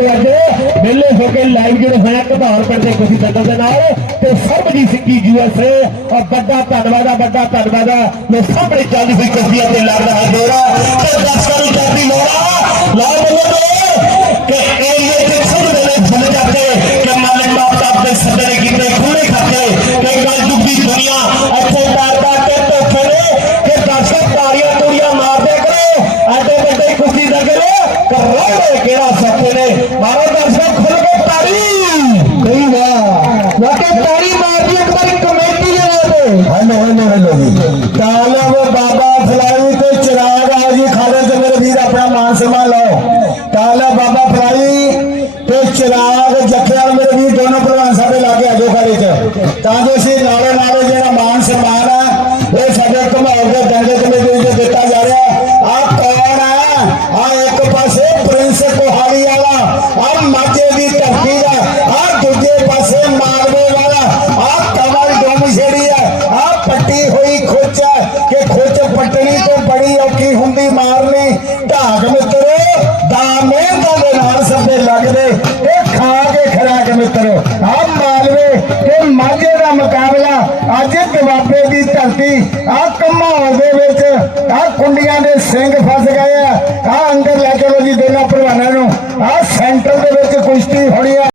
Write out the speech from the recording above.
ਸਾਡੇ ਅੱਜ ਮੇਲੇ ਹੋ ਕੇ ਲਾਈਵ ਜਿਹੜੇ ਹੋਇਆ ਘਬਾਰ ਪਿੰਡ ਦੇ ਕੁਸ਼ੀ ਸੱਦਰ ਦੇ ਨਾਲ। ਤੇ ਸਰਬਜੀਤ ਸਿੰਘ ਜੀ ਯੂਐਸਏ ਔਰ ਵੱਡਾ ਧੰਨਵਾਦ ਆ, ਵੱਡਾ ਧੰਨਵਾਦ ਆ। ਮੈਂ ਸਾਹਮਣੇ ਚੱਲਦੀ ਹੋਈ ਕੁਸ਼ਤੀ ਤੇ ਲੜ ਰਹਾ ਦੋਰਾ ਕਰੋੜੇ ਕਿਹੜਾ ਸੱਤੇ ਨੇ? ਮਾਰੋ ਦਰਸ਼ਕ ਖੁੱਲ ਕੇ ਤਾੜੀ। ਨਹੀਂ ਵਾਹ ਵਾਕੇ ਤਾੜੀ ਮਾਰਦੀ ਇੱਕ ਵਾਰੀ ਕਮੇਟੀ ਦੇ ਨਾਲ ਹੈਲੋ ਹੈਲੋ ਹੈਲੋ ਜੀ। ਤਾਲਬ ਬਾਬਾ ਫਲਾਈ ਤੇ ਚਿਰਾਗ ਆ ਜੀ ਖਾਲੇ ਤੇ ਮੇਰੇ ਵੀਰ ਆਪਣਾ ਮਾਨ ਸਨਮਾਨ ਲਓ। ਤਾਲਬ ਬਾਬਾ ਫਲਾਈ ਤੇ ਚਿਰਾਗ ਜੱਖਿਆਲ ਮੇਰੇ ਵੀਰ ਦੋਨੋਂ ਪ੍ਰਵਾਨ ਸਾਡੇ ਲਾਗੇ ਆਜੋ ਖਾਲੇ ਚ। ਤਾਂ ਮਾਝੇ ਦੀ ਧਰਤੀ ਦਾ ਆ ਦੂਜੇ ਪਾਸੇ ਮਾਲਵੇ ਵਾਲਾ ਆ ਕਮਲ ਡੋਮ ਛੇੜੀ ਆ ਆ ਪੱਟੀ ਹੋਈ ਖੁੱਚ ਹੈ ਕਿ ਖੁੱਚ ਪੱਟਣੀ ਤੋਂ ਬੜੀ ਔਖੀ ਹੁੰਦੀ ਮਾਰਨੀ। ਢਾਕ ਮਿੱਤਰੋ ਦਾ ਮਿਹਨਤਾਂ ਦੇ ਨਾਲ ਸਭੇ ਲੱਗਦੇ, ਇਹ ਖਾ ਕੇ ਖਰਾਕ ਮਿੱਤਰੋ। ਆ ਮਾਲਵੇ ਤੇ ਮਾਝੇ ਦਾ ਮੁਕਾਬਲਾ, ਅੱਜ ਦਵਾਬੇ ਦੀ ਧਰਤੀ ਆ ਕਮਾਲ ਦੇ ਵਿੱਚ ਆ ਕੁੰਡੀਆਂ ਦੇ ਸਿੰਘ ਫਸ ਗਏ ਆ ਆ ਅੰਦਰ ਲੈ ਚਲੋ ਜੀ, ਦੋਨਾਂ ਭਲਵਾਨਾਂ ਨੂੰ। ਆ